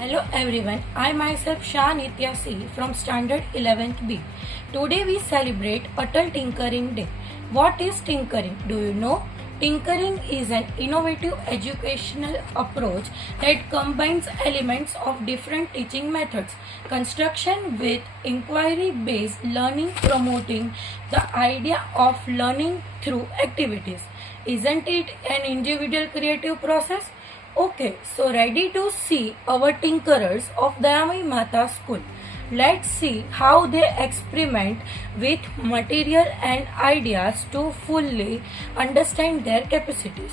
Hello everyone, I myself Shah Nitya C from Standard 11th B. Today we celebrate Atal Tinkering Day. What is tinkering? Do you know? Tinkering is an innovative educational approach that combines elements of different teaching methods. Construction with inquiry-based learning, promoting the idea of learning through activities. Isn't it an individual creative process? Okay, so ready to see our tinkerers of Dayamayi Mata School. Let's see how they experiment with material and ideas to fully understand their capacities.